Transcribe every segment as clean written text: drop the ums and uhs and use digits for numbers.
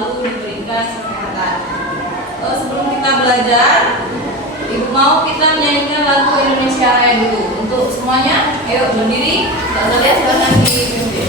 selalu diberikan kesehatan. Sebelum kita belajar, Ibu mau kita menyanyikan lagu Indonesia Raya dulu. Untuk semuanya, ayo berdiri. Mbak Zalia silakan dipimpin.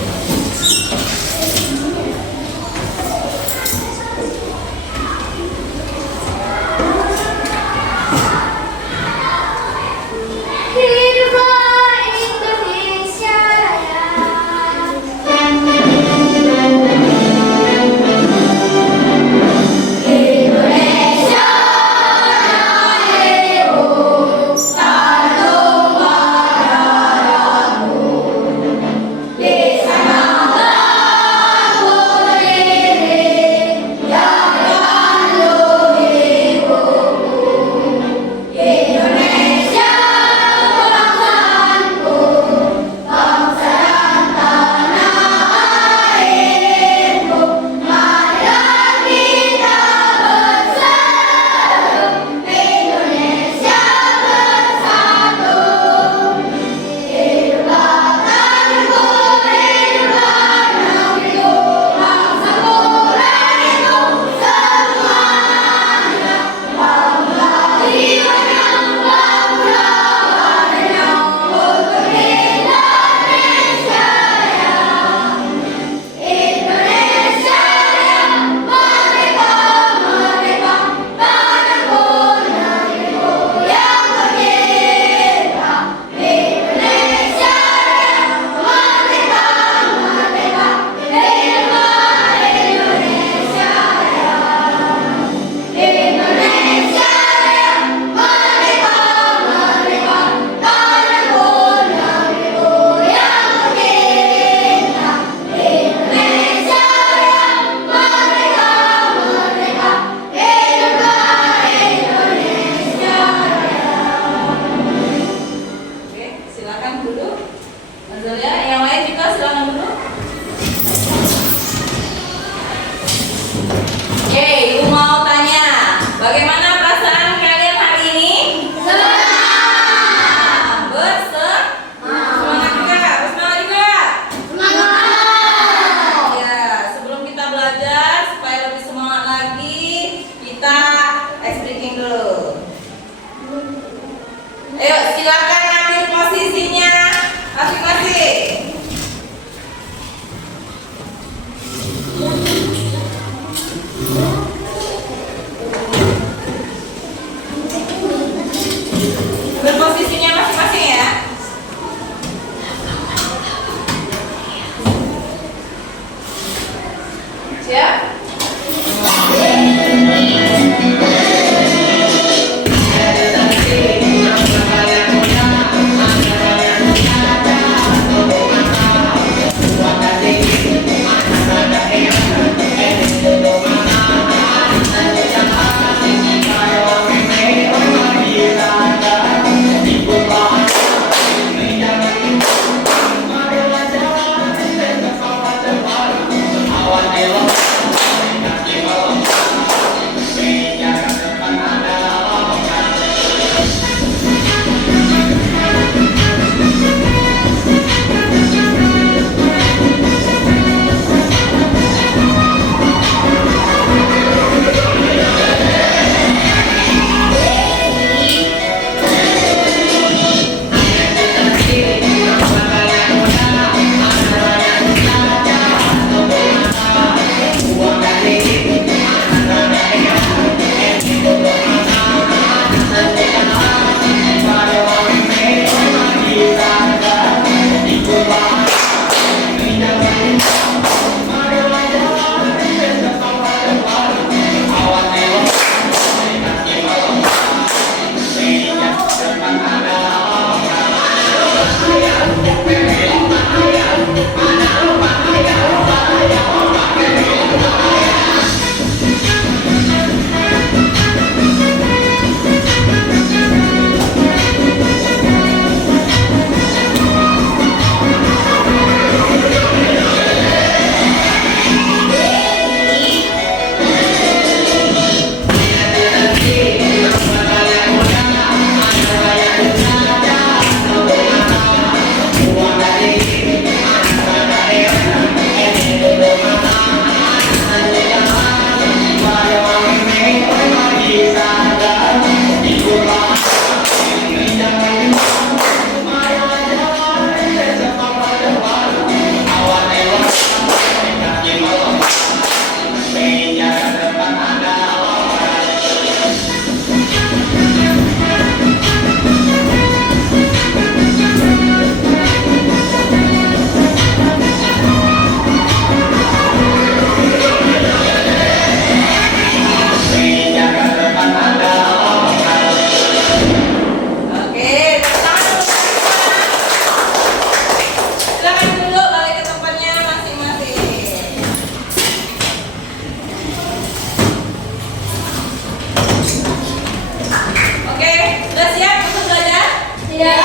Ya.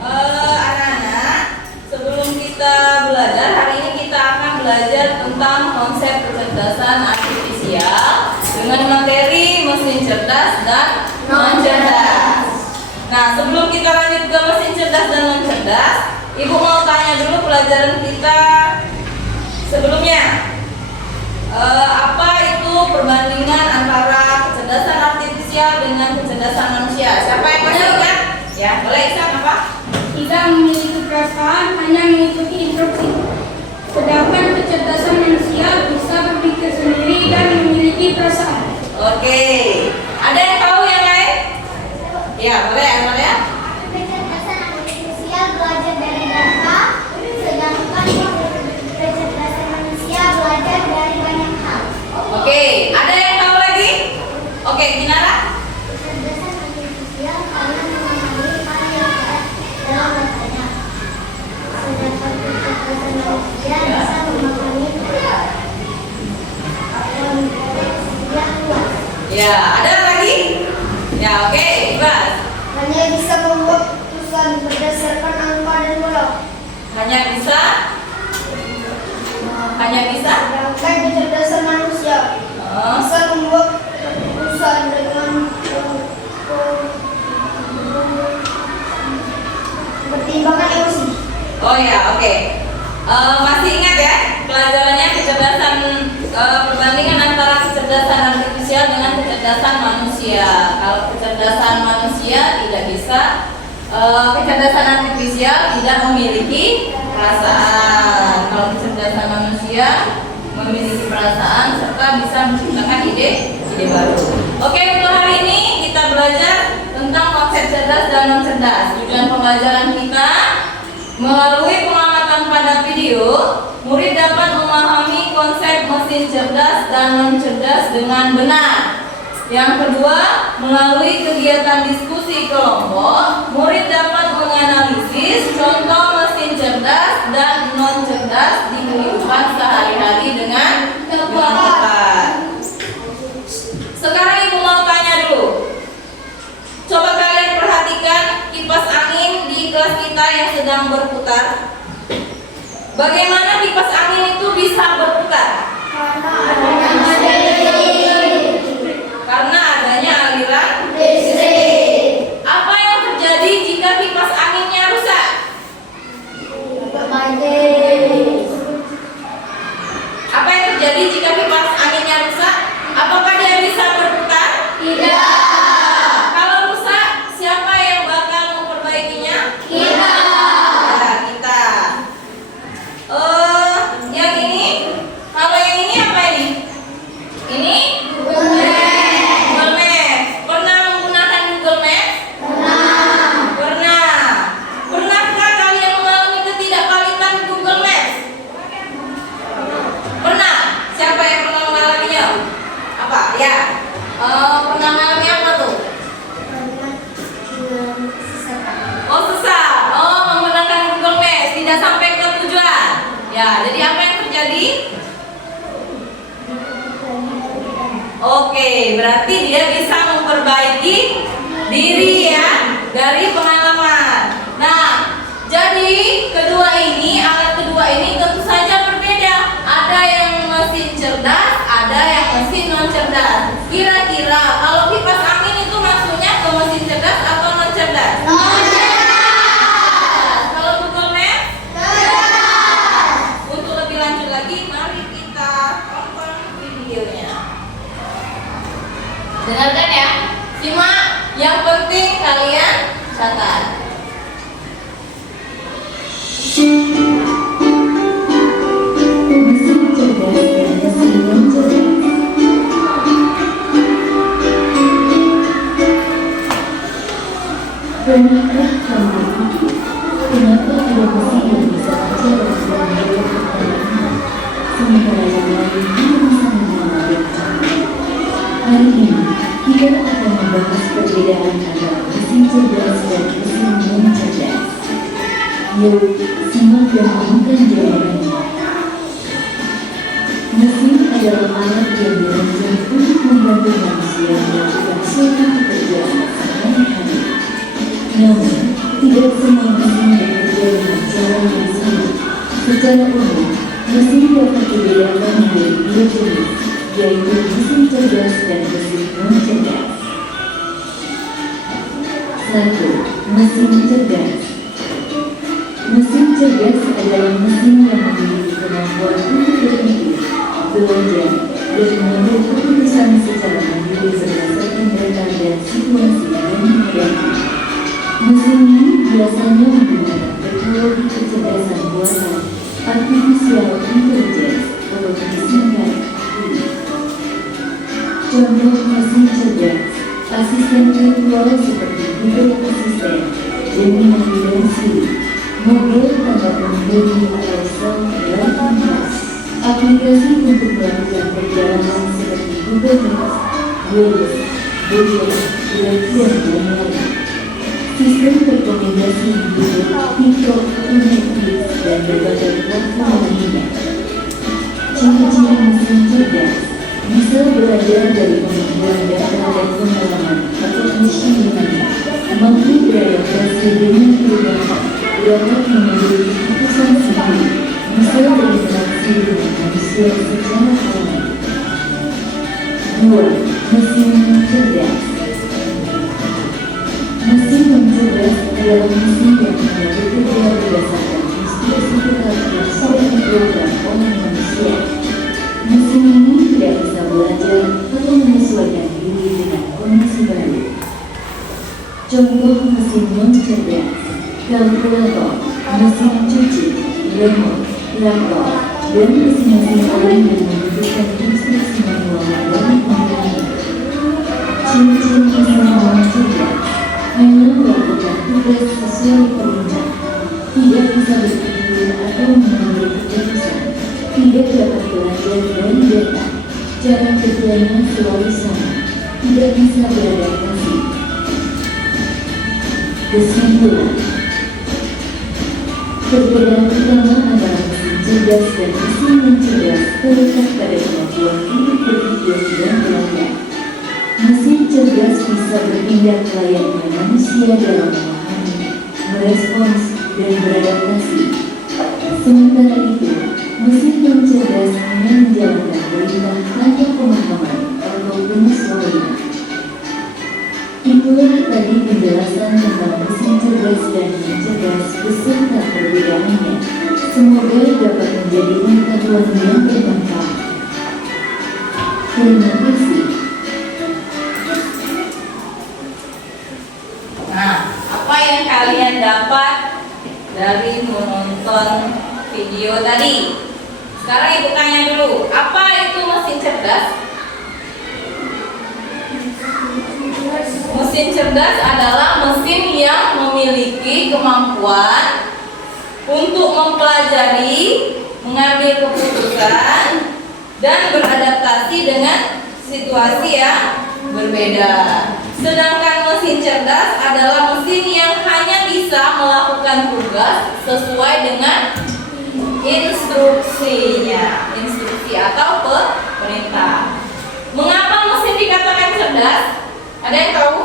Anak-anak, sebelum kita belajar, hari ini kita akan belajar tentang konsep kecerdasan artifisial dengan materi mesin cerdas dan non cerdas. Nah, sebelum kita lanjut ke mesin cerdas dan non cerdas, Ibu mau tanya dulu pelajaran kita sebelumnya. Apa itu perbandingan antara kecerdasan artifisial dengan kecerdasan manusia? Siapa yang masih ingat? Ya, boleh Ihsan apa? Tidak memiliki perasaan, hanya mengikuti instruksi. Sedangkan kecerdasan manusia bisa berpikir sendiri dan memiliki perasaan. Oke. Ada yang tahu yang lain? Ya, boleh Amalia. Kecerdasan artifisial belajar dari data, sedangkan kecerdasan manusia belajar dari banyak hal. Oke, ada yang tahu lagi? Oke, Kinara. Kecerdasan artifisial hanya memahami hal yang ada dalam datanya, sedangkan kecerdasan manusia bisa memahami yang luas. Ya, ada lagi? Ya, oke, Ibas. Hanya bisa membuat keputusan berdasarkan angka dan bola. Hanya bisa Sedangkan kecerdasan manusia bisa membuat keputusan dengan pertimbangan emosi. Oh ya, oke. Masih ingat ya pelajarannya kecerdasan perbandingan antara kecerdasan artifisial dengan kecerdasan manusia. Kalau kecerdasan manusia tidak bisa, kecerdasan artifisial tidak memiliki perasaan. Kalau kecerdasan manusia memiliki perasaan serta bisa menciptakan ide baru. Oke, untuk hari ini kita belajar tentang konsep cerdas dan non cerdas. Tujuan pembelajaran kita melalui pengamatan pada video, murid dapat memahami konsep mesin cerdas dan non cerdas dengan benar. Yang kedua, melalui kegiatan diskusi kelompok, murid dapat menganalisis contoh mesin cerdas dan non cerdas di kehidupan sehari-hari dengan tepat. Sekarang Ibu mau tanya dulu. Coba kalian perhatikan kipas angin di kelas kita yang sedang berputar. Bagaimana kipas angin itu bisa berputar? Karena adanya aliran listrik. Apa yang terjadi jika kipas anginnya rusak? Apa yang terjadi jika kipas anginnya rusak? Apakah dia bisa berputar? Tidak. Kalau rusak, siapa yang bakal memperbaikinya? Kita. Ya, kita. Yang ini? Kalau yang ini apa ini? Ini? Google Maps. Pernah menggunakan Google Maps? Pernah. Pernahkah kalian mengalami ketidakvalidan Google Maps? Pernah. Siapa yang pernah mengalaminya? Apa? Ya. Pernah mengalami apa tuh? Oh, susah. Oh, menggunakan Google Maps tidak sampai ke tujuan. Ya, jadi apa yang terjadi? Oke, berarti dia bisa memperbaiki diri ya dari pengalaman. Nah, jadi alat kedua ini tentu saja berbeda. Ada yang mesin cerdas, ada yang mesin non cerdas. Kira-kira kalau kipas angin itu masuknya ke mesin cerdas atau non cerdas? Kalau Google Maps? Untuk lebih lanjut lagi, mari kita tonton videonya. Dengarkan ya, simak. Yang penting kalian catat. Mesin cerdas dan mesin non cerdas. Pernahkah kamu berpikir kenapa ada mesin yang bisa berjalan dan membuat pertanyaan, sementara yang lain hanya bisa mengamalkan? Hari ini kita akan membahas perbedaan antara mesin cerdas dan mesin non cerdas. Yuk, simak dan temukan jawabannya. Mesin adalah alat yang dirancang untuk membantu manusia melakukan suatu pekerjaan sehari-hari. Namun, tidak semua mesin bekerja dengan cara yang sama. Secara umum, mesin dapat dibedakan menjadi dua jenis, yaitu mesin cerdas dan mesin non-cerdas. 1. Mesin cerdas. Mesin cerdas adalah mesin yang memiliki kemampuan untuk berpikir, belajar, dan mengambil keputusan secara mandiri berdasarkan data dan situasi yang dihadapi. Mesin ini biasanya menggunakan teknologi kecerdasan buatan, artificial intelligence, atau disingkat AI. Contoh mesin cerdas: asisten virtual seperti Google Assistant, Gemini dan Siri, mobil tanpa pengemudi atau self-driving cars, aplikasi untuk melakukan perjalanan seperti Google Maps, Waze, Gojek, Grab, dan lain-lain. Sistem rekomendasi YouTube, TikTok, Netflix, dan berbagai platform lainnya. Ciri-ciri mesin cerdas bisa belajar dari pengumpulan data dan pengalaman atau machine learning, mampu beradaptasi dengan perubahan, dapat mengambil keputusan sendiri, bisa berinteraksi dengan manusia secara alami. 2. Mesin cerdas. Mesin cerdas adalah mesin yang hanya bekerja berdasarkan instruksi tetap yang sudah diprogram oleh manusia. Mesin ini tidak bisa belajar atau menyesuaikan diri dengan kondisi baru. Contoh mesin non-cerdas: kalkulator, mesin cuci, remote, laptop, dan mesin-mesin lain yang membutuhkan instruksi manual dari penggunanya. Ciri-ciri mesin non-cerdas: hanya melakukan tugas sesuai perintah, tidak bisa berpikir atau mengambil keputusan, tidak dapat belajar dari data, cara kerjanya selalu sama, tidak bisa beradaptasi. Kesimpulan: perbedaan utama antara mesin cerdas dan mesin non-cerdas terletak pada kemampuan untuk berpikir dan belajar. Mesin cerdas bisa bertindak layaknya manusia dalam memahami, merespons, dan beradaptasi. Sementara itu, mesin non-cerdas hanya menjalankan perintah tanpa pemahaman atau penyesuaian. Itulah tadi penjelasan tentang mesin cerdas dan non-cerdas beserta perbedaannya. Semoga dapat menjadi pengetahuan yang bermanfaat. Terima kasih. Nah, apa yang kalian dapat dari menonton video tadi? Sekarang ibu tanya dulu, apa itu mesin cerdas? Mesin cerdas adalah mesin yang memiliki kemampuan untuk mempelajari, mengambil keputusan, dan beradaptasi dengan situasi yang berbeda. Sedangkan mesin cerdas adalah mesin yang hanya bisa melakukan tugas sesuai dengan instruksinya, instruksi atau perintah. Mengapa mesin dikatakan cerdas? Ada yang tahu?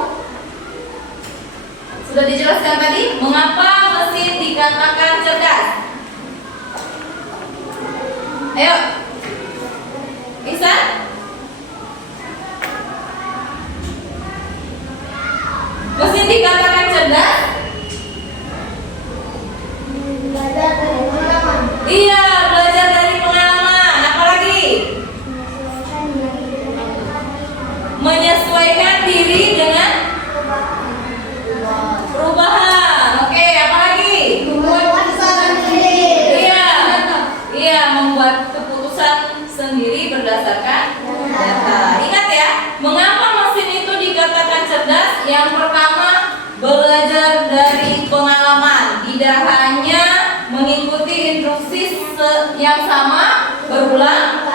Sudah dijelaskan tadi, mengapa mesin dikatakan cerdas? Ayo, bisa? Mesin dikatakan cerdas? Belajar dari pengalaman. Iya, belajar dari pengalaman. Apalagi? Menyesuaikan diri dengan perubahan. Oke, apalagi? Membuat keputusan sendiri. Iya, membuat keputusan sendiri berdasarkan data. Ingat ya, mengapa mesin itu dikatakan cerdas? Yang pertama, belajar dari pengalaman. Tidak hanya mengikuti instruksi yang sama berulang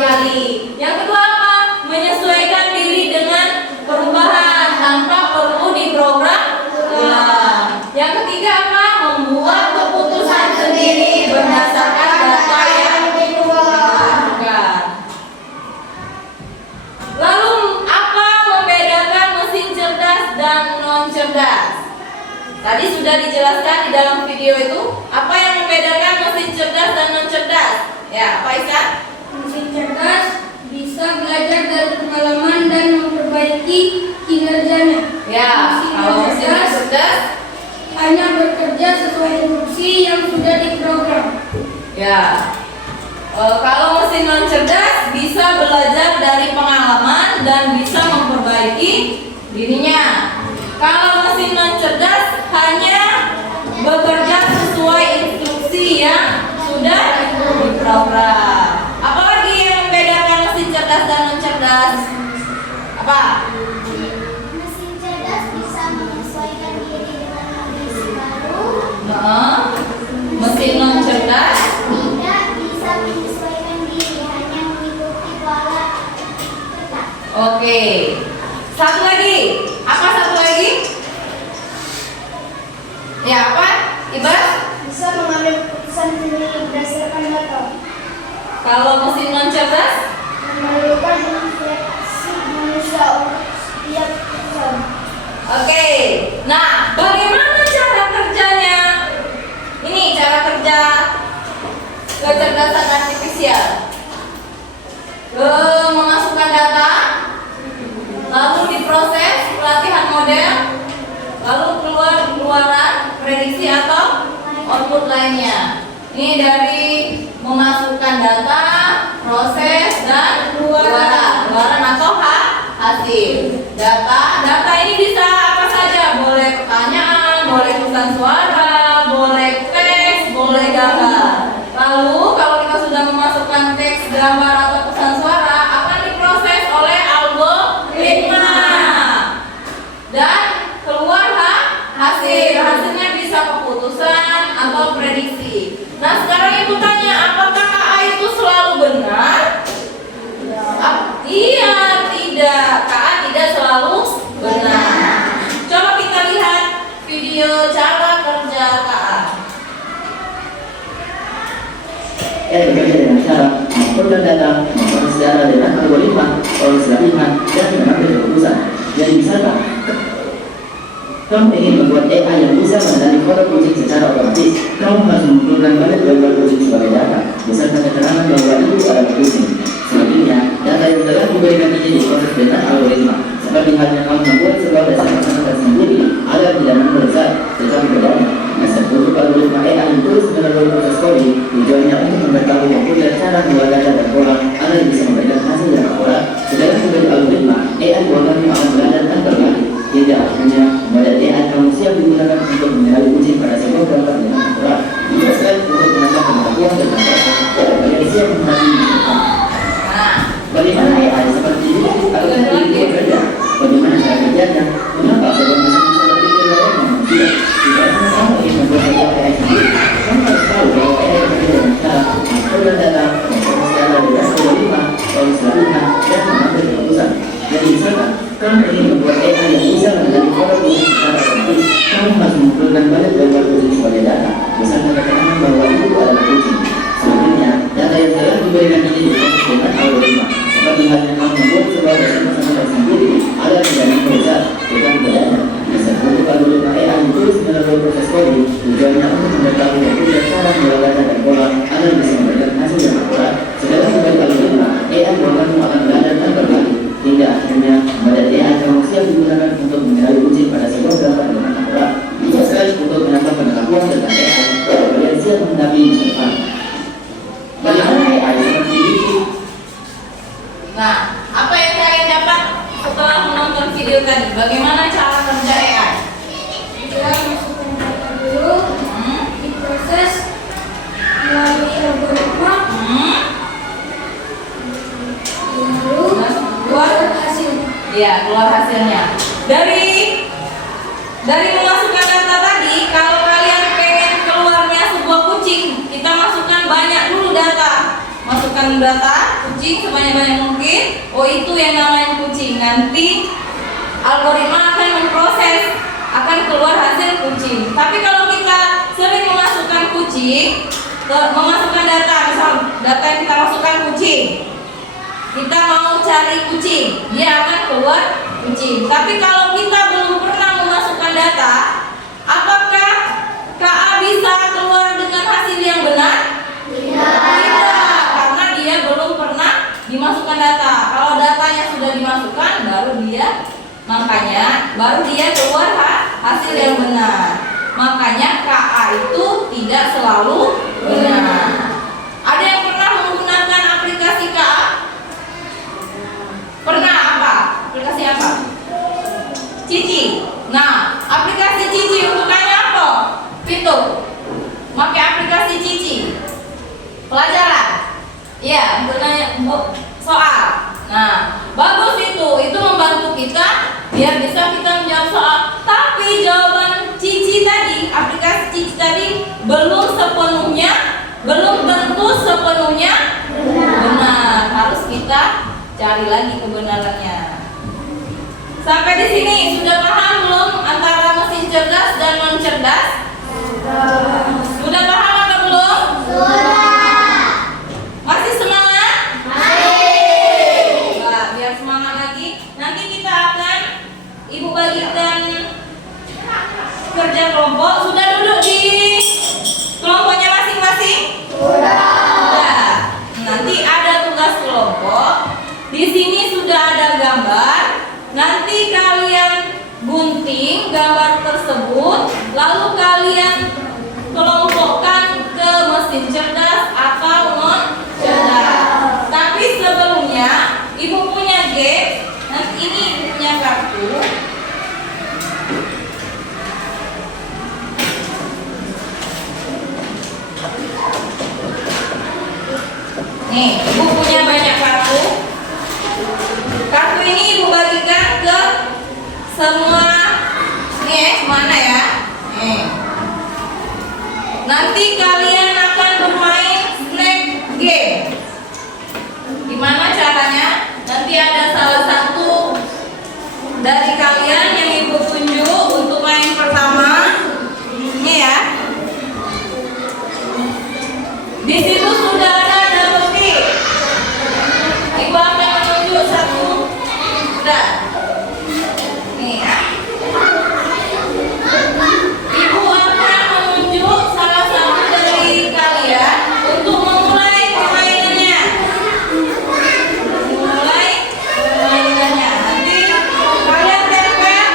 kali. Yang kedua apa? Menyesuaikan diri dengan perubahan tanpa perlu diprogram ulang. Yang ketiga apa? Membuat keputusan sendiri berdasarkan data yang dibutuhkan. dijelaskan di dalam video itu apa yang membedakan mesin cerdas dan non cerdas. Ya, Pak Isan? Mesin cerdas bisa belajar dari pengalaman dan memperbaiki kinerjanya. Ya, kalau mesin cerdas hanya bekerja sesuai instruksi yang sudah diprogram. ya. Kalau mesin non cerdas bisa belajar dari pengalaman dan bisa memperbaiki dirinya. Kalau mesin non cerdas hanya bekerja sesuai instruksi yang sudah diprogram. Apalagi yang membedakan mesin cerdas dan non cerdas? Apa? Mesin cerdas bisa menyesuaikan diri dengan kondisi baru. Nah, mesin non cerdas Tidak bisa menyesuaikan diri, hanya mengikuti pola tetap. oke. Satu lagi. Apa satu lagi? Ya, apa? Ibar? Bisa mengambil keputusan sendiri berdasarkan data. Kalau mesin non cerdas? Memerlukan refleksi manusia untuk setiap keputusan. Oke. Nah, bagaimana cara kerjanya? Ini cara kerja kecerdasan artifisial. Memasukkan data, lalu diproses pelatihan model, lalu keluaran prediksi atau output lainnya. Ini dari memasukkan data, proses dan keluaran atau hasil. Data ini bisa apa saja, boleh pertanyaan, boleh pesan suara, boleh teks, boleh gambar. Lalu kalau kita sudah memasukkan teks, gambar atau pesan suara akan diproses oleh algoritma dan keluar hasilnya bisa keputusan atau prediksi. Nah, sekarang ibu tanya, apakah KA itu selalu benar? Iya, tidak. KA tidak selalu benar. Coba kita lihat video cara kerja KA. Bekerja dengan cara mengumpulkan data, memproses data dengan algoritma, proses latihan, dan mengambil keputusan. Jadi misalkan, kamu ingin membuat AI yang bisa mengenali kode kucing secara otomatis, kamu harus mengumpulkan banyak gambar kucing sebagai data, misalkan keterangan bahwa itu adalah kucing. Selanjutnya, data yang telah diberikan ini diproses dengan algoritma, seperti halnya kamu membuat sebuah dasar masalah sendiri agar tidak melesat, tetapi bedanya. Untuk algoritma AI terus melalui proses coding, tujuannya untuk mengetahui komputer cara mengolah data dan pola agar bisa memberikan hasil yang akurat. Sedangkan sebagai algoritma, AI buatannya akan belajar dan berbalik. Tidak hanya model AI kamu siap digunakan untuk mengenali kucing pada sebuah gambar dengan akurat, juga selain untuk menambah pengetahuan tentang data, kalian siap mengenali misalkan. Bagaimana AI seperti ini agar bekerja? Bagaimana cara kerjanya? Mengapa sebuah mesin bisa berpikir layaknya manusia? Tidak hanya kamu ingin membuat sebuah AI sendiri, kamu harus tahu bahwa AI bekerja dengan cara mengumpulkan data, memproses data dengan algoritma, proses latihan, dan mengambil keputusan. Jadi misalkan, kamu ingin membuat AI yang bisa mengenali kode kucing secara otomatis, kamu harus mengumpulkan banyak gambar kucing sebagai data, misalkan keterangan bahwa itu adalah kucing. Selanjutnya, data yang telah diberikan ini diproses dengan algoritma, seperti halnya kamu membuat sebuah dasar masalah sendiri agar tidak melesat, tetapi bedanya. Untuk algoritma AI terus melalui proses coding, tujuannya untuk mengetahui komputer cara mengolah data dan pola agar bisa memberikan hasil yang akurat. Sedangkan sebagai algoritma, AI buatanmu akan belajar dan berbalik. Tidak hanya model AI kamu siap digunakan untuk mengenali kucing pada sebuah gambar dengan akurat, juga sekali untuk menambah pengetahuan tentang AI. Kalian siap menghadapi misalkan. Bagaimana AI seperti ini? Nah, apa yang kalian dapat setelah menonton video tadi? Bagaimana cara kerja AI? Kita masukkan data dulu, diproses melalui algoritma, lalu keluar hasilnya. Ya, keluar hasilnya. Dari memasukkan data tadi, kalau kalian pengen keluarnya sebuah kucing, kita masukkan banyak dulu data. Masukkan data kucing sebanyak-banyak mungkin. Oh, itu yang namanya kucing. Nanti algoritma akan memproses, akan keluar hasil kucing. Tapi kalau kita sering memasukkan kucing, memasukkan data, misal data yang kita masukkan kucing, kita mau cari kucing, dia akan keluar kucing. Tapi kalau kita belum pernah memasukkan data, apakah dimasukkan data. Kalau datanya sudah dimasukkan, baru dia keluar hasil yang benar. Makanya KA itu tidak selalu benar. Ada yang pernah menggunakan aplikasi KA? Pernah apa? Aplikasi apa? Cici. Nah, aplikasi Cici untuknya apa? Pintu. Pakai aplikasi Cici. Pelajaran. Ya, untuk nanya soal. Nah, bagus itu membantu kita biar bisa kita menjawab soal. Tapi jawaban Cici tadi, aplikasi Cici tadi belum tentu sepenuhnya benar. Harus kita cari lagi kebenarannya. Sampai di sini sudah paham belum antara mesin cerdas dan non cerdas? Sudah paham atau belum? Masih semangat? Nah, biar semangat lagi. Nanti kita akan Ibu bagikan kerja kelompok. Sudah duduk di kelompoknya masing-masing? Sudah. Nanti ada tugas kelompok. Di sini sudah ada gambar. Nanti kalian gunting gambar tersebut, lalu kalian kelompokkan ke mesin cerdas atau non cerdas. Tapi sebelumnya Ibu punya game. Nanti ini Ibu punya kartu. Nih, Ibu punya banyak kartu. Kartu ini Ibu bagikan ke semua. Nih, mana ya? Nih. Nanti kalian akan bermain snack game. Gimana caranya? Nanti ada salah satu dari kalian yang Ibu tunjuk untuk main pertama. Ini ya. Di situ sudah ada double tick. Ibu akan menunjuk satu. Sudah. Nih ya. Ibu akan menunjuk salah satu dari kalian untuk memulai permainannya. Nanti kalian tempel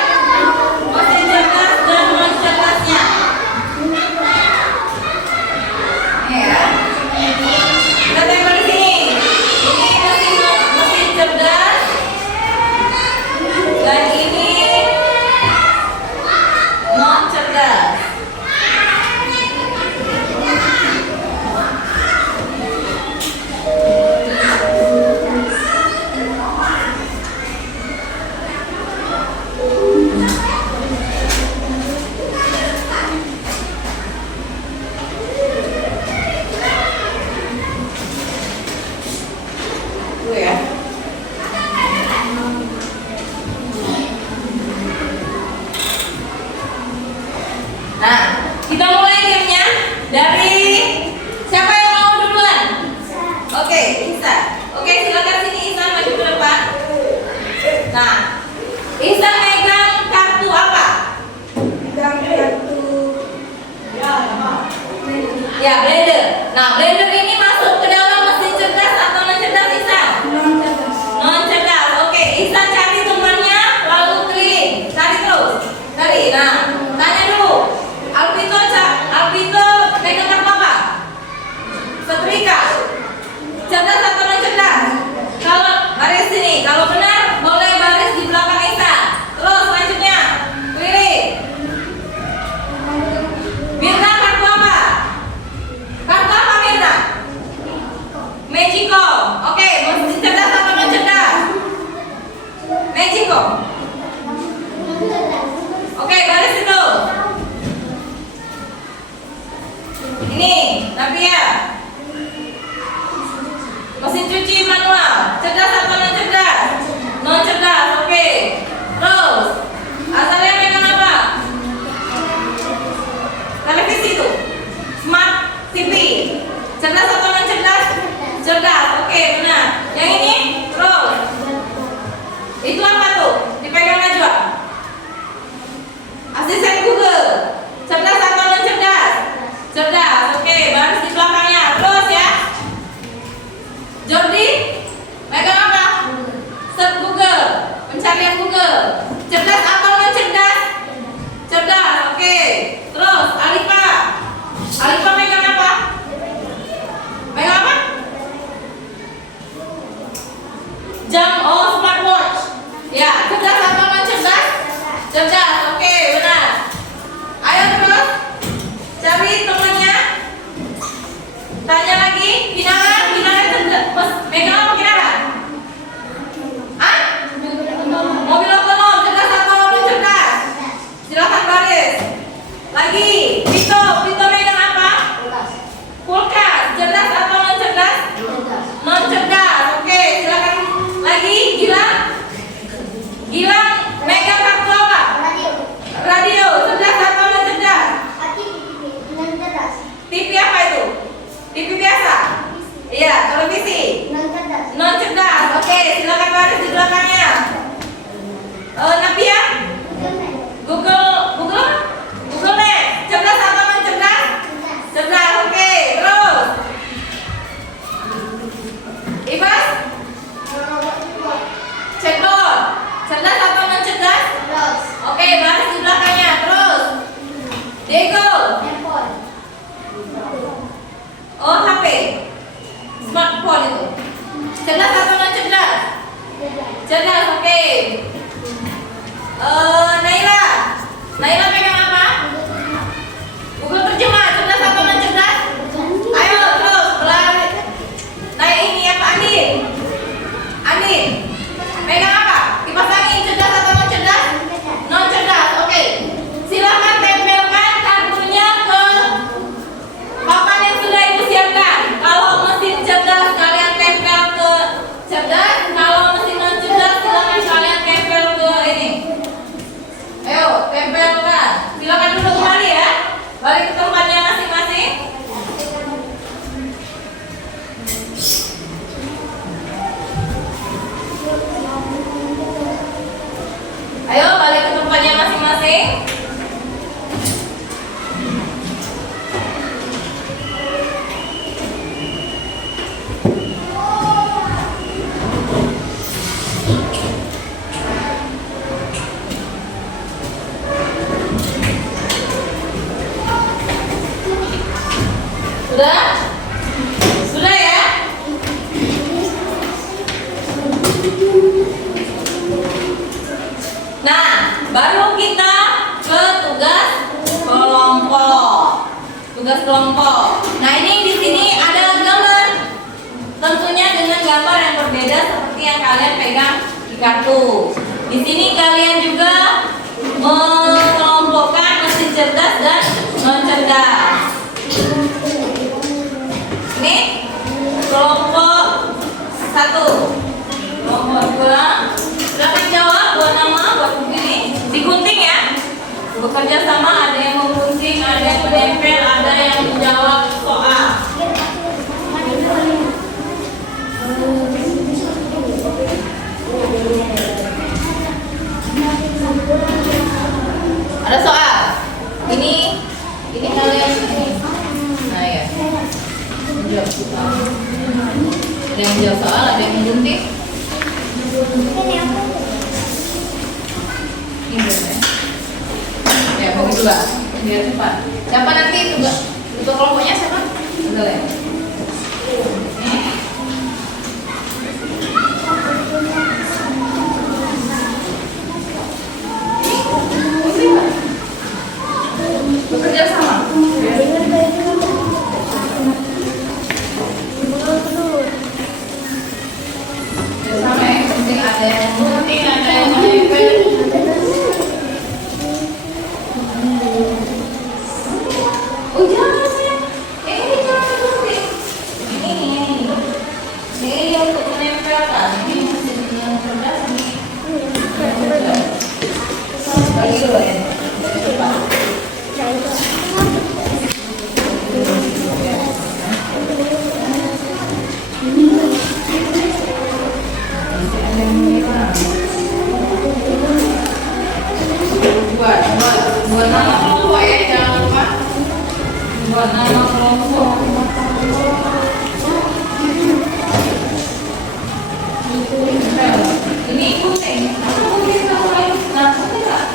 Jam, oh smartwatch. Ya, cerdas atau non cerdas? Cerdas, oke benar. Ayo terus cari temannya. Tanya lagi, Kinara cerdas. Megang apa Kinara? Ah? Mobil otonom, cerdas atau non cerdas? Silakan baris. Lagi, Vito megang apa? Kulkas, cerdas atau non cerdas? Non cerdas, oke silakan. Lagi, Gilang megang kartu apa? Radio, cerdas atau non cerdas? TV apa itu? TV biasa? Iya, televisi. Non cerdas, oke silakan baris di belakangnya. Nabia? Google Net, cerdas atau non cerdas? Cerdas, oke terus. Ibas? Chatbot, cerdas atau non cerdas? Oke, baris di belakangnya. Terus, Diego. Oh, HP, smartphone itu. Cerdas atau non cerdas? Cerdas, oke. Naila pegang apa? Google terjemah, cerdas atau non cerdas? Ayo terus, berlari. Nah ini apa Andin? Pegang apa? Kipas angin, cerdas atau non cerdas? Non cerdas, oke. Silakan tempelkan kartunya ke papan yang sudah ibu siapkan. Kalau mesin cerdas kalian tempel ke cerdas, kalau mesin non cerdas silakan kalian tempel ke ini. Ayo tempelkan. Silakan dulu kembali ya. Balik ke tempatnya masing-masing. Ayo balik ke tempatnya masing-masing. Sudah? Sudah ya? Nah, baru kita ke tugas kelompok. Nah, ini di sini ada gambar. Tentunya dengan gambar yang berbeda seperti yang kalian pegang di kartu. Di sini kalian juga mengelompokkan mesin cerdas dan non cerdas. Ini kelompok 1, kelompok 2. Silakan jawab buat nama, buat begini. Digunting ya. Bekerja sama, ada yang menggunting, ada yang menempel, ada yang menjawab soal. Ada soal. Ini kalian. Nah ya. Ada yang menjawab soal, ada yang menggunting. Ya, begitu lah. Biar cepat. Siapa nanti tugas untuk kelompoknya siapa? Betul ya. Bekerja sama. Sama ya, penting ada yang penting, ada yang menempel. Oh jangan ya, ini jangan gunting. Ini untuk menempelkan. Ini mesin yang cerdas ini. Bagi dulu ya. Buat nama kelompok ya, jangan lupa buat nama kelompok. Ini kuning, kuning sama lain, nah kuning nggak?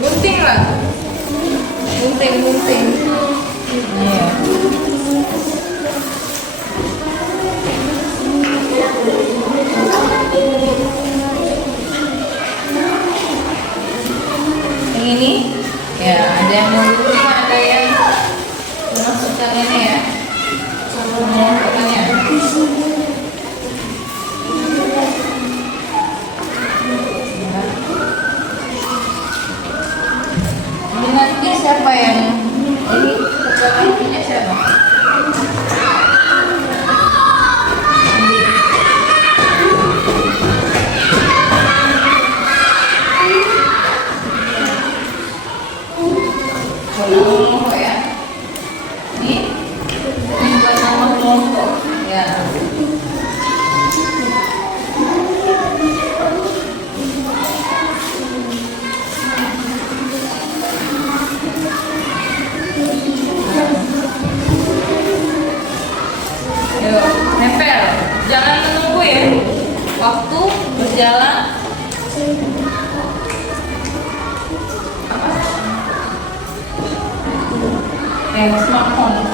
Gunting lah, gunting. Iya. Yang ini ya ada yang mau dulu, ada yang memasukkan ini ya, memasukkannya. Ini nanti siapa yang ini ketua siapa? Kelompok ya. Ini buat nama kelompok ya. Yuk, nempel. Jangan menunggu ya. Waktu berjalan. Smartphone.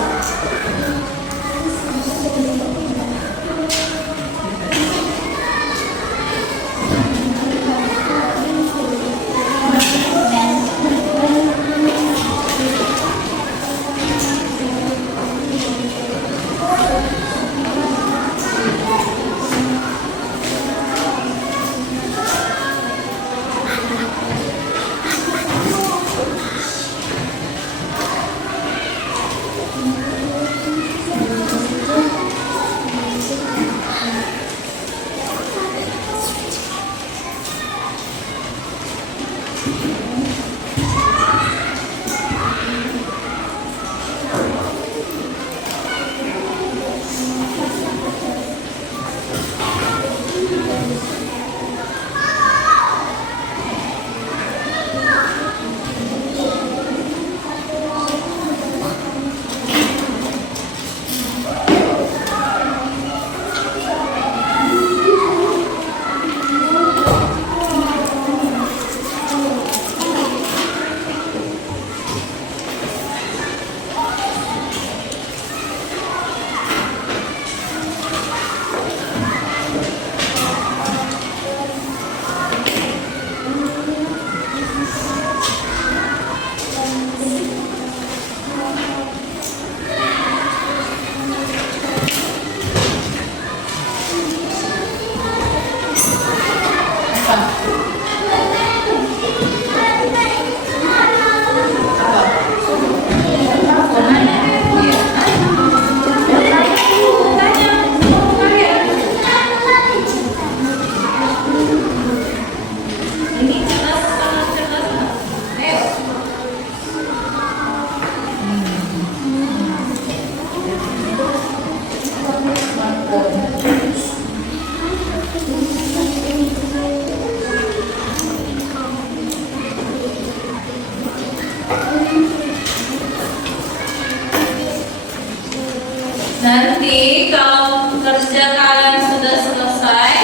Nanti kalau kerja kalian sudah selesai,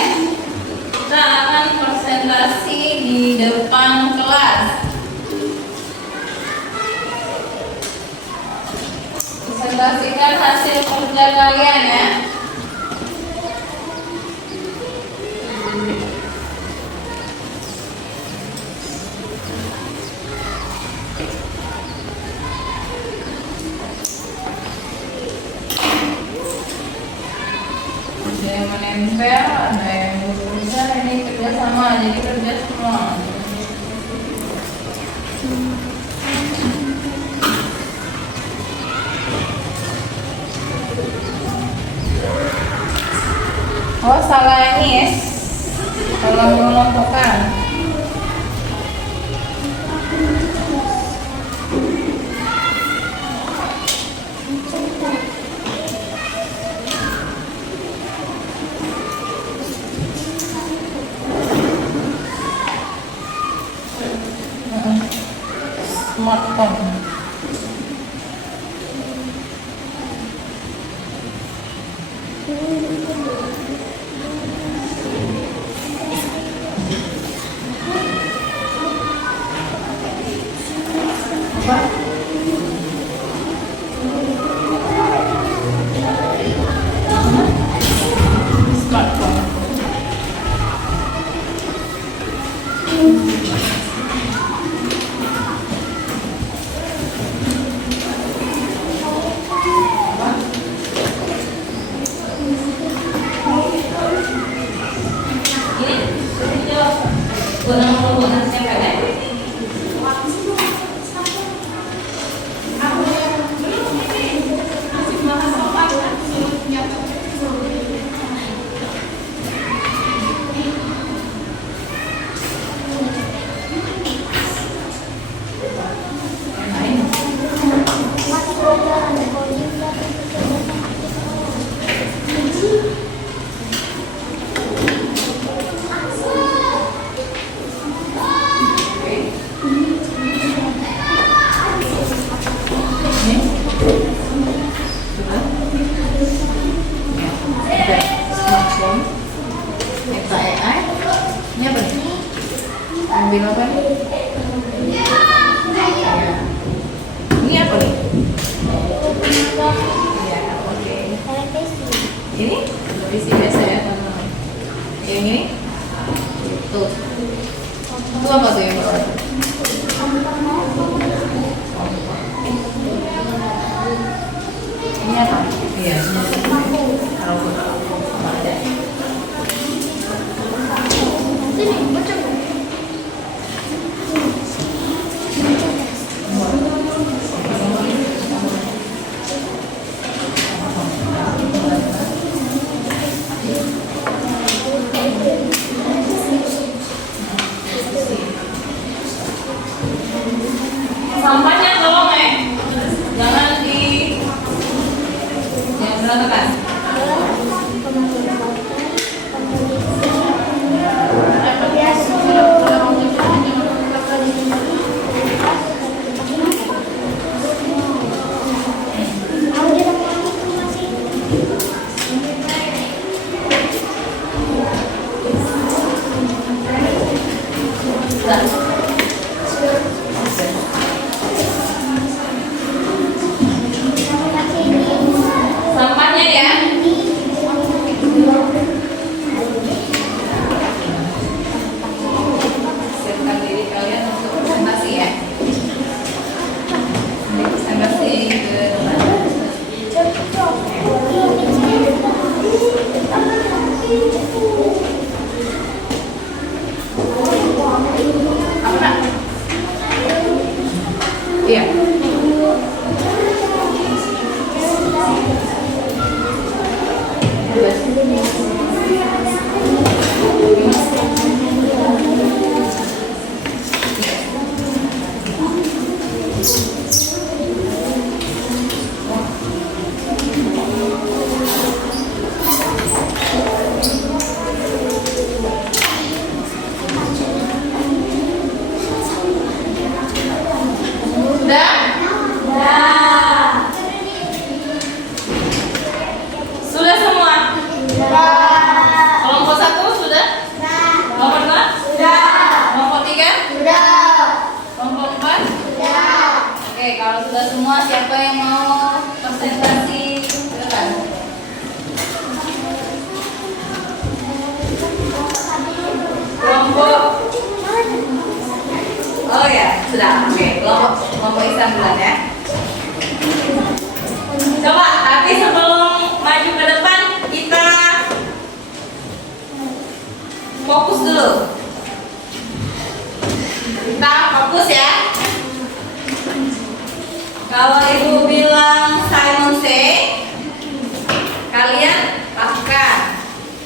kita akan presentasi di depan kelas. Presentasikan hasil kerja kalian ya. Ada yang menempel, ada yang bekerja, ini kerja sama, jadi kerja semua. Oh, salah ini ya, salah mengelompokkan. Smartphone. ini. Tuh. Itu apa tuh yang berwarna? Ini apa? Iya. Taruh sama ada. Sampahnya tolong jangan berantakan. Sampahnya ya. Siapkan diri kalian untuk presentasi ya. Presentasi ke depan. Apa nak? Iya. Sudah? Sudah semua? Kelompok 1 sudah? Kelompok 2? Kelompok 3? Kelompok 4? Oke, kalau sudah semua, siapa yang mau presentasi? Silakan. Kelompok. Oh ya, sudah. Oke, kelompok Ihsan duluan ya. Coba, tapi sebelum maju ke depan, kita fokus dulu. Kita fokus ya. Kalau ibu bilang Simon Say, kalian lakukan.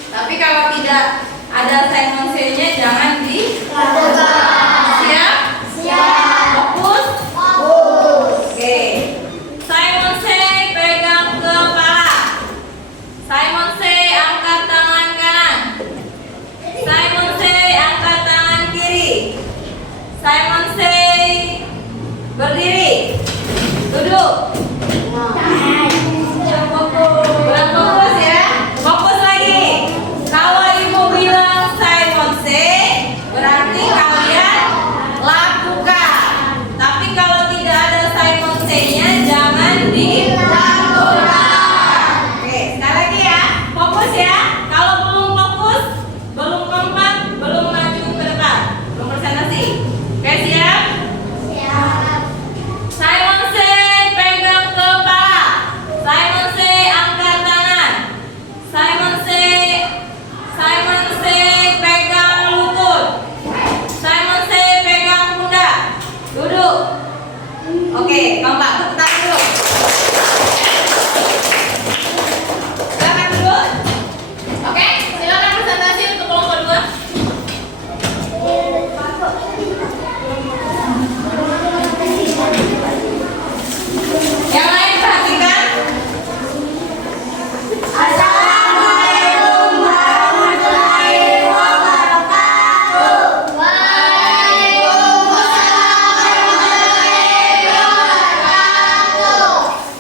Tapi kalau tidak ada Simon Say-nya, jangan dilakukan. Siap? Fokus? Oke. Simon Say, pegang kepala. Simon Say, angkat tangan kanan. Simon Say, angkat tangan kiri. Simon Say, berdiri. Duduk. Kurang fokus ya. Fokus lagi. Kalau ibu bilang Simon Say, berarti kalian lakukan. Tapi kalau tidak ada Simon Say-nya, jangan dilakukan. Oke, sekali lagi ya. Fokus ya. Kalau belum fokus, belum kompak, belum maju ke depan, belum presentasi. Oke, siap? Simon Say, pegang kepala. Simon Say, angkat tangan. Simon Say, pegang lutut. Simon Say, pegang pundak. Duduk. Oke, kompak, tepuk tangan dulu. Silakan duduk. Oke, silakan presentasi untuk kelompok 2. Yang lain perhatikan. Assalamualaikum warahmatullahi wabarakatuh.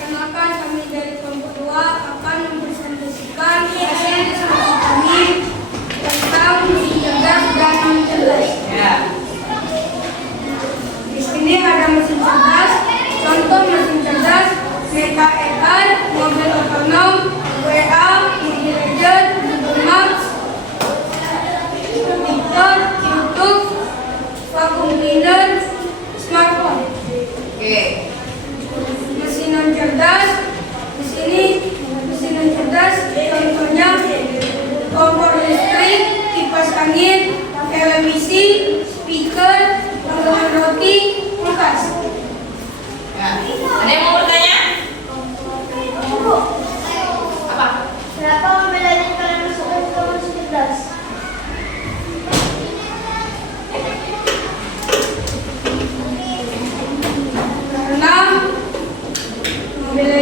Perkenalkan, kami dari kelompok 2 akan mempresentasikan hasil diskusi kami tentang mesin cerdas dan non-cerdas. Ya. Di sini ada mesin cerdas, contoh mesin cerdas, Meta AI, mobil otonom, WA, Mobile Legends, Google Maps, komputer, smartphone. Oke. Mesin non cerdas, di sini mesin non cerdas contohnya kompor listrik, kipas angin, televisi, speaker, penggerak roti, kulkas. Ya. Ada yang mau bertanya? Apa? Kenapa mobil listrik kalian masukkan ke mesin cerdas? Karena Mobile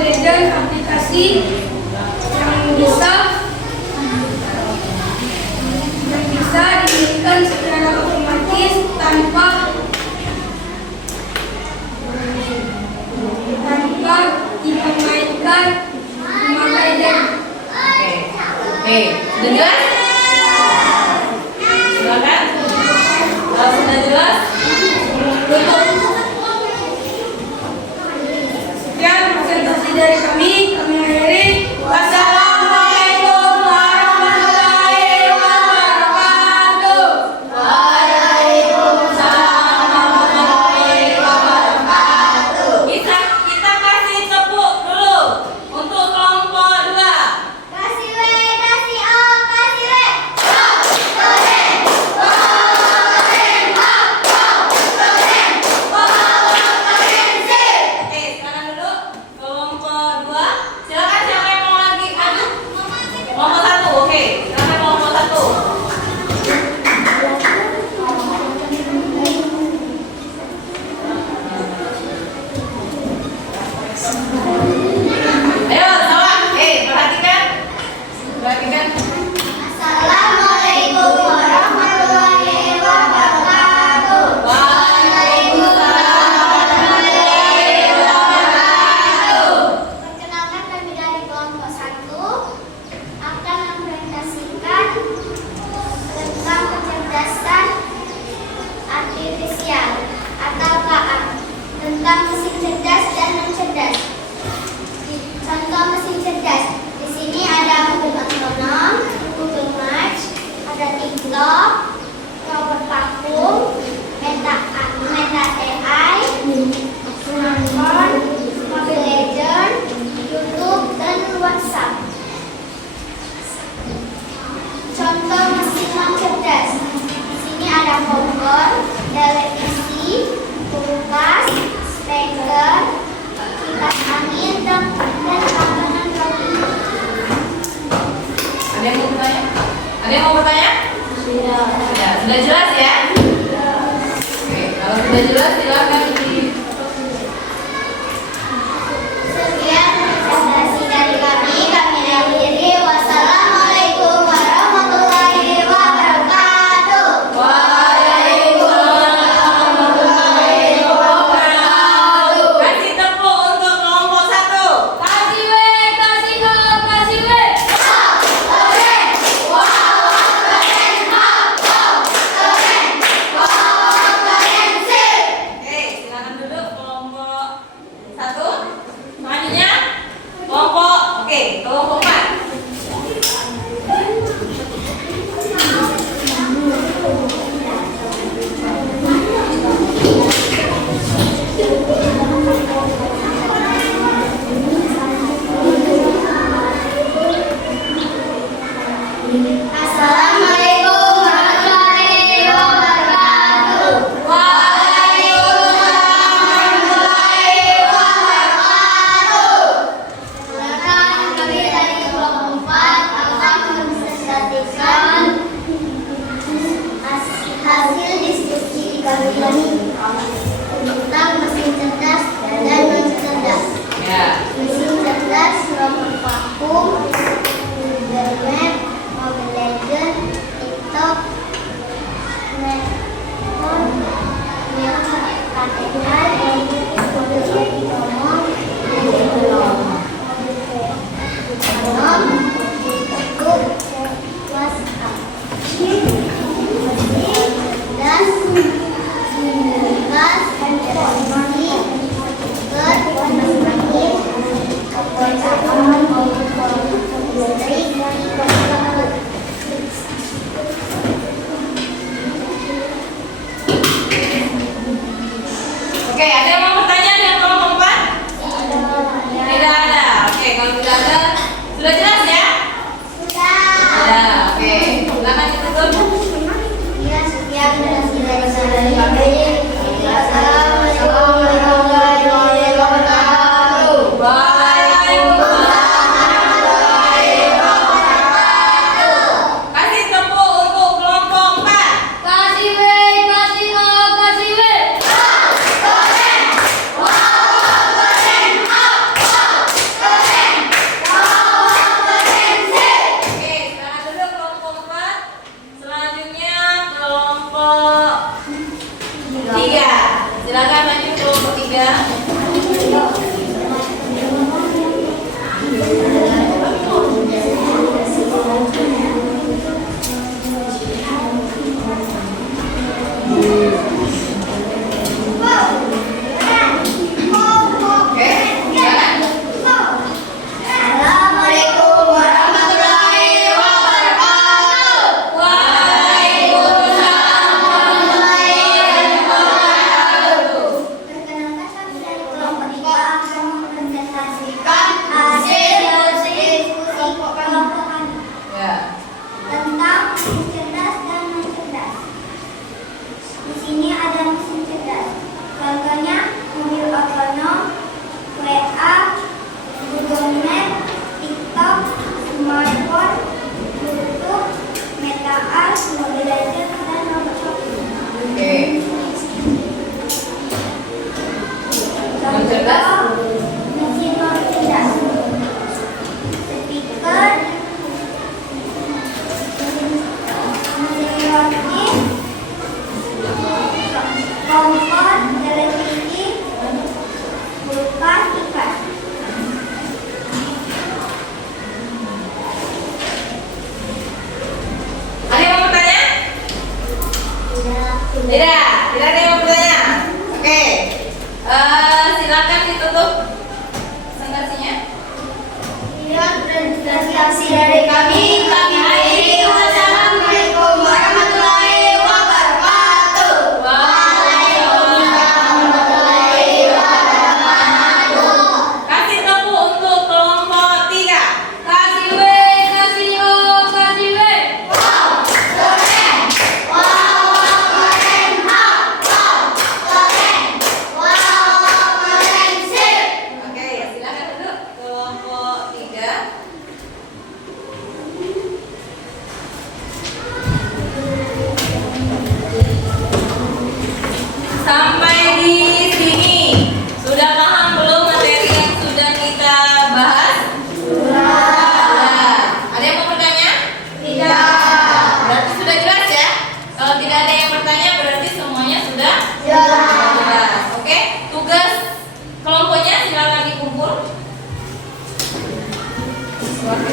Legends aplikasi yang bisa diberikan secara otomatis tanpa kita mainkan Mobile Legends. Oke. Sudah jelas? Silakan. Kalau sudah jelas, tutup. Sekian presentasi dari kami akhiri. Wassalamualaikum warahmatullahi wabarakatuh. Waalaikumsalam warahmatullahi wabarakatuh. Kita kasih tepuk dulu untuk kelompok 2. Kasih W, kasih O, kasih W. Oke, sekarang dulu kelompok 2. Silakan siapa yang mau lagi adu? Kelompok 1. Oke, silakan kelompok 1. Ayo, sawah. Perhatikan. Perhatikan. Assalamualaikum warahmatullahi wabarakatuh. Waalaikumsalam warahmatullahi wabarakatuh. Perkenalkan kami dari kelompok 1 akan mempresentasikan tentang kecerdasan artifisial atau KA, tentang mesin cerdas dan non cerdas. Contoh mesin cerdas. Di sini ada mobil otonom, Google Maps, ada TikTok, robot vakum, Meta AI, smartphone, Mobile Legends, YouTube, dan WhatsApp. Contoh mesin non cerdas. Di sini ada kompor, televisi, kulkas, speaker, kipas angin, dan tatanan roti. Ada yang mau bertanya? Ada yang mau bertanya? Sudah. Sudah jelas ya? Oke, kalau sudah jelas silakan di Sekian presentasi dari kami akhiri. Wassalamualaikum warahmatullahi wabarakatuh. Waalaikumsalam warahmatullahi wabarakatuh. Kasih tepuk untuk kelompok 1. Kasih W, kasih O, kasih W. Oke,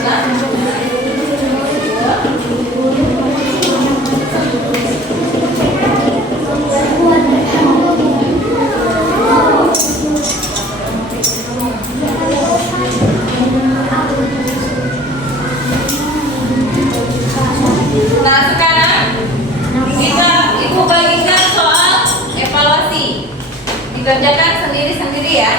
Nah, sekarang Ibu bagikan soal evaluasi. Dikerjakan sendiri-sendiri ya.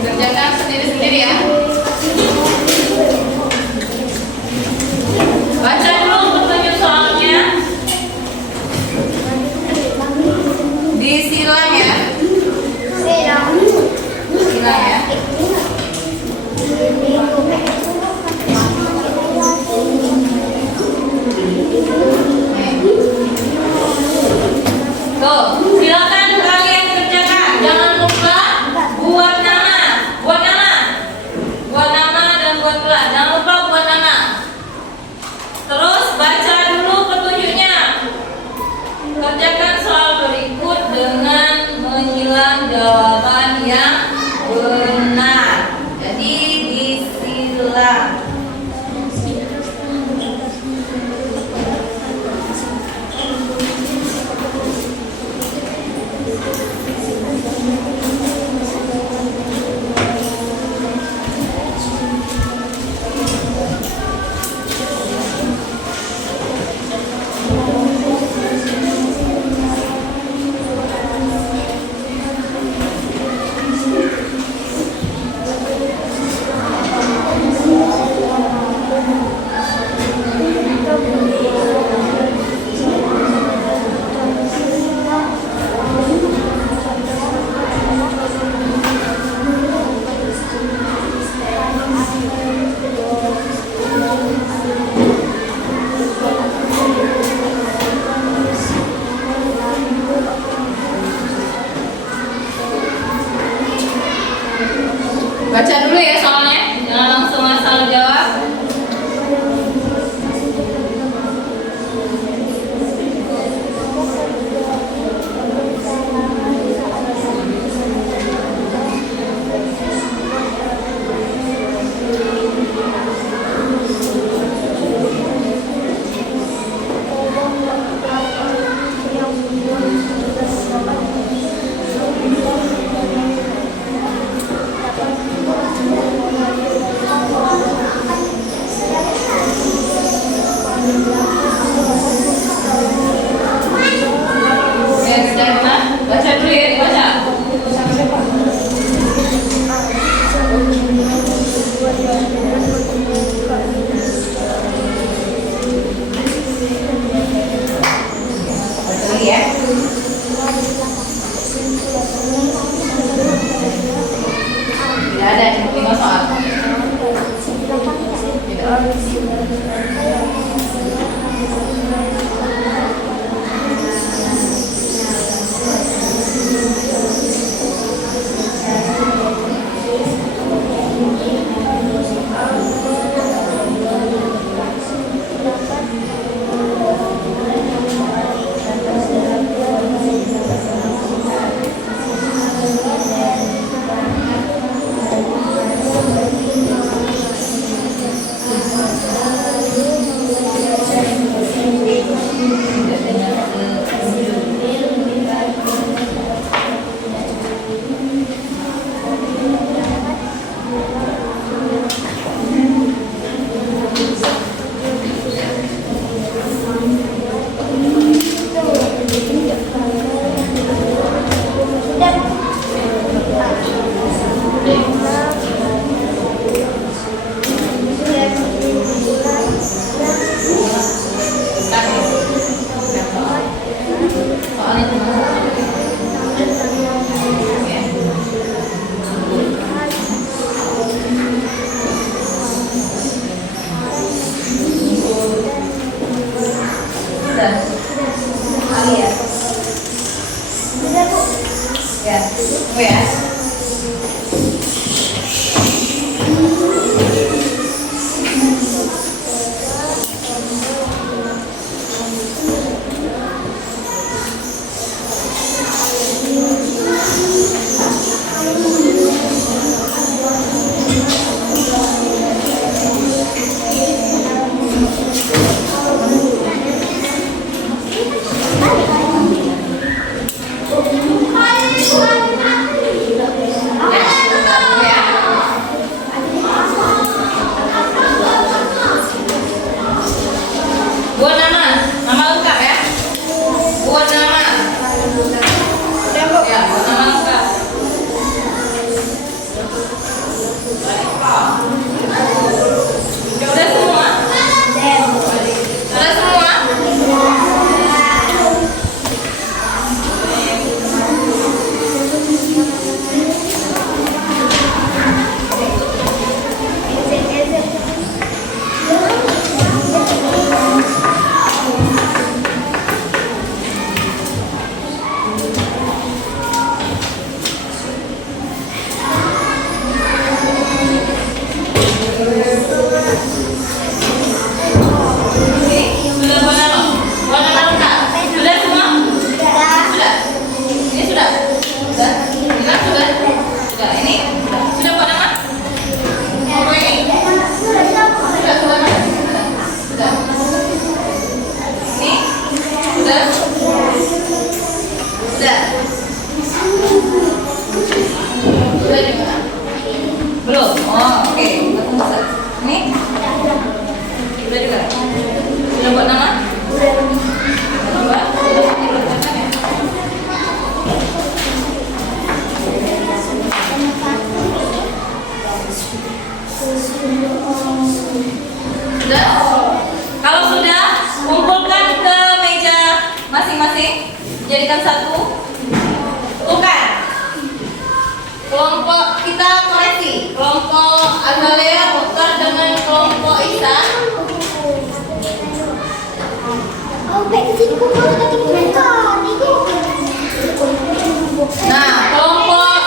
Dikerjakan sendiri-sendiri ya. Baca dulu petunjuk soalnya. Disilang ya. Silang ya. Tuh, silakan kalian kerjakan. Jangan lupa buat nama. Buat nama. Buat nama dan buat kelas. Jangan lupa buat nama. Terus baca dulu petunjuknya. Kerjakan soal berikut dengan menyilang jawaban yang benar. Jadi disilang. Baca dulu ya soalnya, jangan langsung asal jawab. Oke, sudah teman? Baca dulu ya, dibaca. Baca lagi ya. Tidak ada, cuma 5 soal. jadikan satu. Tukar. Kelompok kita koreksi. Kelompok Azalea tukar dengan kelompok Ihsan. Nah, kelompok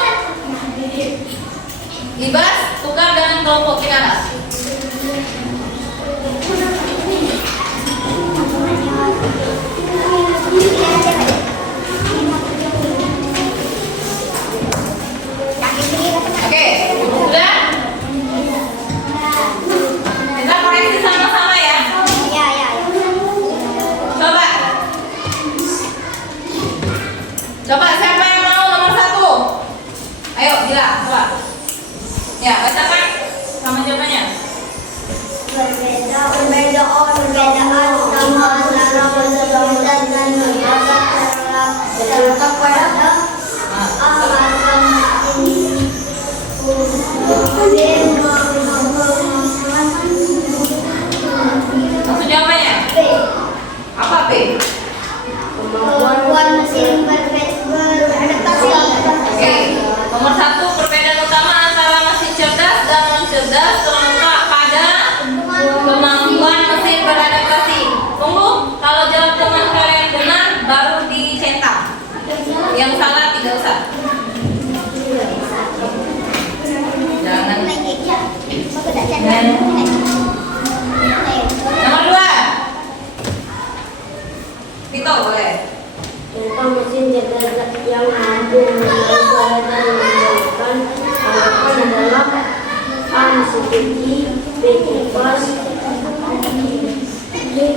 Ibas tukar dengan kelompok Kinaras. Oke, sudah? Kita koreksi sama-sama ya. Coba siapa yang mau nomor 1? Ayo, Gila, coba. Ya, bacakan sama jawabannya. Perbedaan utama antara manusia dan binatang terletak pada Maksud jawabannya? Apa P? Kemampuan mesin beradaptasi. Oke, nomor 1 perbedaan utama antara mesin cerdas dan non cerdas terletak pada kemampuan mesin beradaptasi. Tunggu, kalau jawab teman kalian benar baru dicetak. Yang salah tidak usah. Jangan. Nomor 2. Vito boleh. Tentang mesin cerdas yang mampu menguasai dan mengendalikan harapan adalah A. Mesin cuci, B. kipas,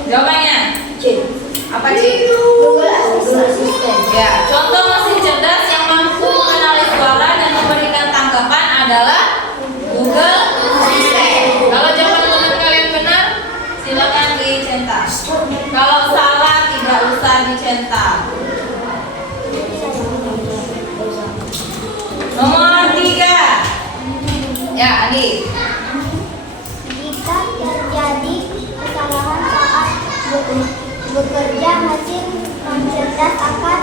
Jawabannya C. apa C? Google Assistant. Ya, contoh mesin cerdas yang mampu mengenali suara dan memberikan tanggapan adalah Google Assistant. Kalau jawaban teman kalian benar, silakan dicetak. Kalau salah tidak usah dicetak. Nomor 3. Ya, Adi. Jika terjadi kesalahan saat bekerja, mesin cerdas akan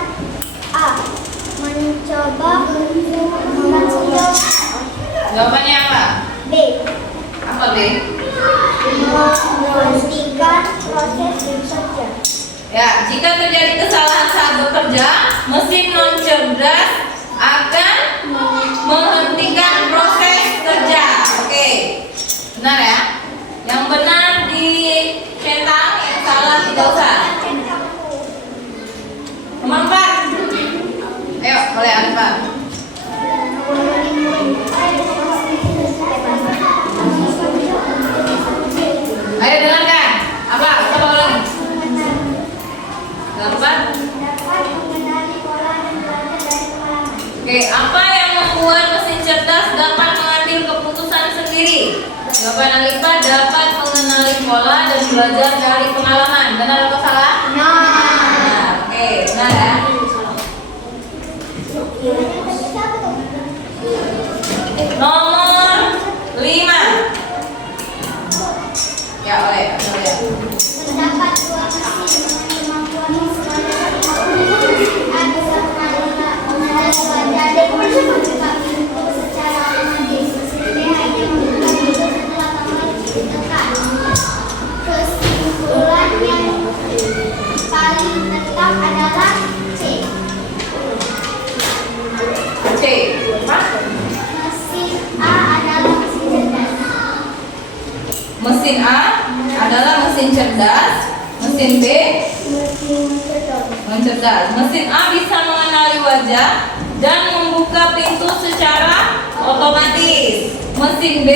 A. Mencoba memastikan, Jawabannya apa? B. Apa B? Memastikan proses bekerja. Ya, jika terjadi kesalahan saat bekerja, mesin non cerdas akan menghentikan proses kerja. Oke, benar ya? Yang benar dicetak, yang salah tidak usah. Nomor 4. Ayo, boleh Alfa. Ayo dengarkan. Apa? Coba ulang. Dapat. Oke, apa yang membuat mesin cerdas dapat mengambil keputusan sendiri? Jawaban Alifa, dapat mengenali pola dan belajar dari pengalaman. Benar atau salah? Benar. Oke, benar ya. Nomor 5. Ya, oleh. Terdapat dua mesin dengan kemampuan mengenali wajah pintu secara otomatis. B hanya membuka pintu setelah tombol ditekan. Kesimpulan yang paling tetap adalah C. C. Apa? Mesin A adalah mesin cerdas. Mesin A adalah mesin cerdas. Mesin B Mesin cerdas. mencerdas. Mesin A bisa mengenali wajah dan membuka pintu secara otomatis. Mesin B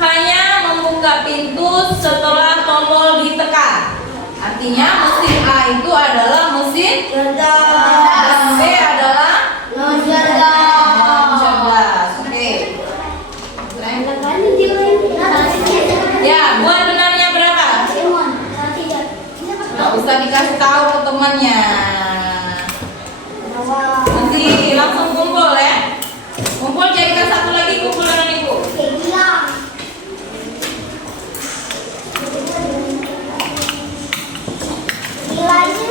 hanya membuka pintu setelah tombol ditekan. Artinya mesin A itu adalah mesin cerdas. Dan B adalah Non cerdas. cerdas. Oke. Ya, buat benarnya berapa? Nggak usah dikasih tahu ke temannya. Nanti langsung kumpul ya. Kumpul jadikan satu lagi, kumpul dengan ibu. Nilainya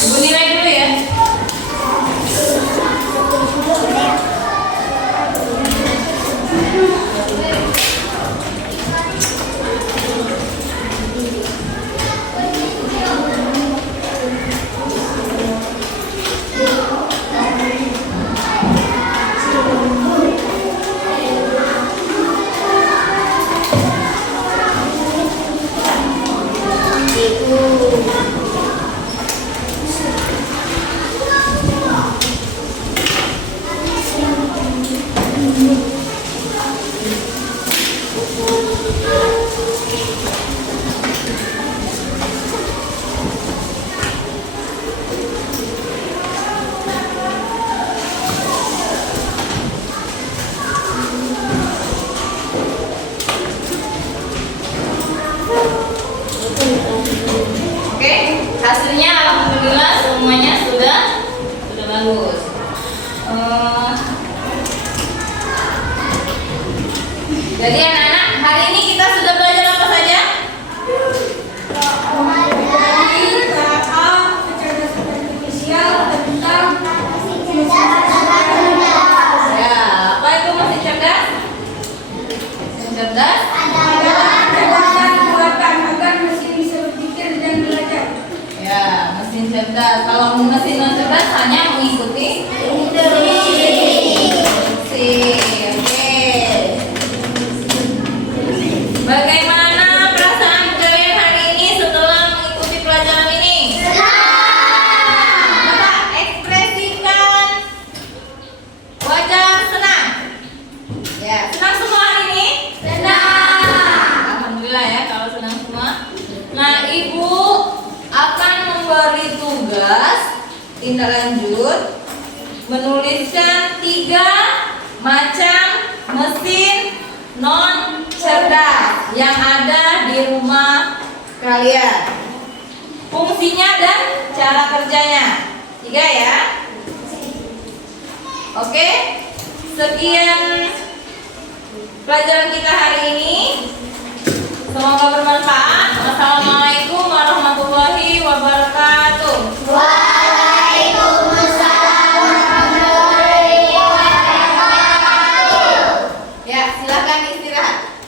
Ibu nilai dulu ya. Oke, hasilnya alhamdulillah semuanya sudah bagus. Jadi anak-anak, hari ini kita sudah belajar apa saja? Ya, apa itu mesin cerdas? Mesin cerdas? Ya, mesin cerdas. Kalau mesin cerdas hanya mengikuti instruksi. Oke. Bagaimana perasaan kalian hari ini setelah mengikuti pelajaran ini? Coba ekspresikan wajah senang. Ya, senang semua hari ini? Senang. Alhamdulillah ya kalau senang semua. Nah, Ibu akan memberi tugas tindak lanjut menuliskan 3 macam mesin non cerdas yang ada di rumah kalian. Fungsinya dan cara kerjanya. 3 ya. Oke. Sekian pelajaran kita hari ini. Semoga bermanfaat. Wassalamualaikum warahmatullahi wabarakatuh. Waalaikumsalam warahmatullahi wabarakatuh. Ya, silakan istirahat.